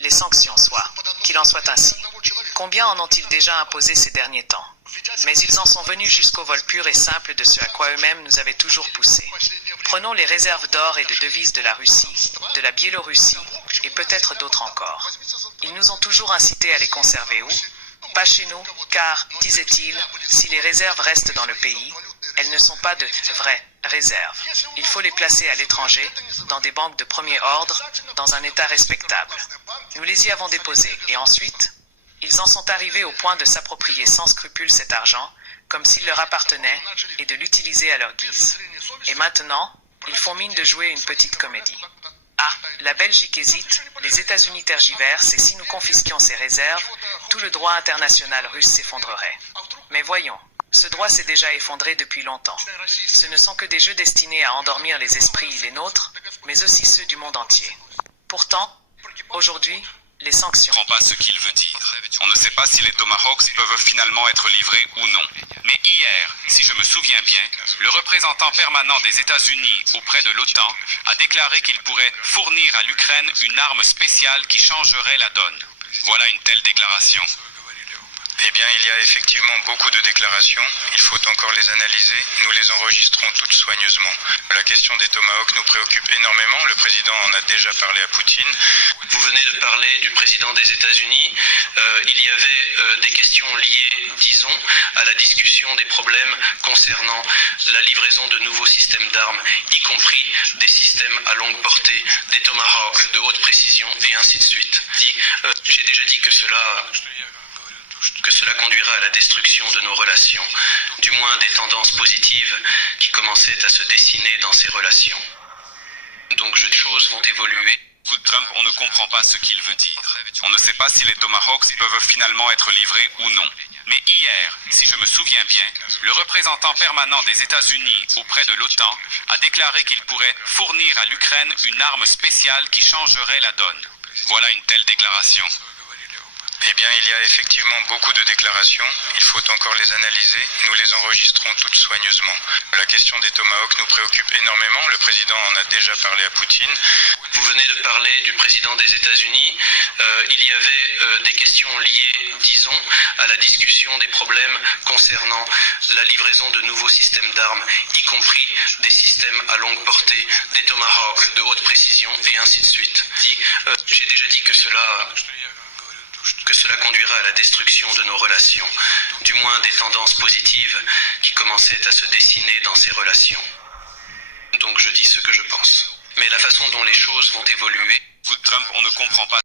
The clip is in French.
Les sanctions soient, qu'il en soit ainsi. Combien en ont-ils déjà imposé ces derniers temps? Mais ils en sont venus jusqu'au vol pur et simple de ce à quoi eux-mêmes nous avaient toujours poussés. Prenons les réserves d'or et de devises de la Russie, de la Biélorussie et peut-être d'autres encore. Ils nous ont toujours incités à les conserver où? Pas chez nous, car, disait-il, si les réserves restent dans le pays, elles ne sont pas de vraies réserves. Il faut les placer à l'étranger, dans des banques de premier ordre, dans un état respectable. Nous les y avons déposés, et ensuite, ils en sont arrivés au point de s'approprier sans scrupule cet argent, comme s'il leur appartenait, et de l'utiliser à leur guise. Et maintenant, ils font mine de jouer une petite comédie. Ah, la Belgique hésite, les États-Unis tergiversent, et si nous confisquions ces réserves, tout le droit international russe s'effondrerait. Mais voyons, ce droit s'est déjà effondré depuis longtemps. Ce ne sont que des jeux destinés à endormir les esprits, les nôtres, mais aussi ceux du monde entier. Pourtant, aujourd'hui, les sanctions. Je ne comprends pas ce qu'il veut dire. On ne sait pas si les Tomahawks peuvent finalement être livrés ou non. Mais hier, si je me souviens bien, le représentant permanent des États-Unis auprès de l'OTAN a déclaré qu'il pourrait fournir à l'Ukraine une arme spéciale qui changerait la donne. Voilà une telle déclaration. Eh bien, il y a effectivement beaucoup de déclarations. Il faut encore les analyser. Nous les enregistrons toutes soigneusement. La question des Tomahawks nous préoccupe énormément. Le président en a déjà parlé à Poutine. Vous venez de parler du président des États-Unis. Il y avait des questions liées, disons, à la discussion des problèmes concernant la livraison de nouveaux systèmes d'armes, y compris des systèmes à longue portée, des Tomahawks de haute précision, et ainsi de suite. J'ai déjà dit que cela conduira à la destruction de nos relations, du moins des tendances positives qui commençaient à se dessiner dans ces relations. Donc les choses vont évoluer. Écoute, Trump, on ne comprend pas ce qu'il veut dire. On ne sait pas si les Tomahawks peuvent finalement être livrés ou non. Mais hier, si je me souviens bien, le représentant permanent des États-Unis auprès de l'OTAN a déclaré qu'il pourrait fournir à l'Ukraine une arme spéciale qui changerait la donne. Voilà une telle déclaration. Eh bien, il y a effectivement beaucoup de déclarations. Il faut encore les analyser. Nous les enregistrons toutes soigneusement. La question des Tomahawks nous préoccupe énormément. Le président en a déjà parlé à Poutine. Vous venez de parler du président des États-Unis. Il y avait des questions liées, disons, à la discussion des problèmes concernant la livraison de nouveaux systèmes d'armes, y compris des systèmes à longue portée, des Tomahawks de haute précision, et ainsi de suite. J'ai déjà dit que cela conduira à la destruction de nos relations, du moins des tendances positives qui commençaient à se dessiner dans ces relations. Donc je dis ce que je pense. Mais la façon dont les choses vont évoluer... Écoute, Trump, on ne comprend pas.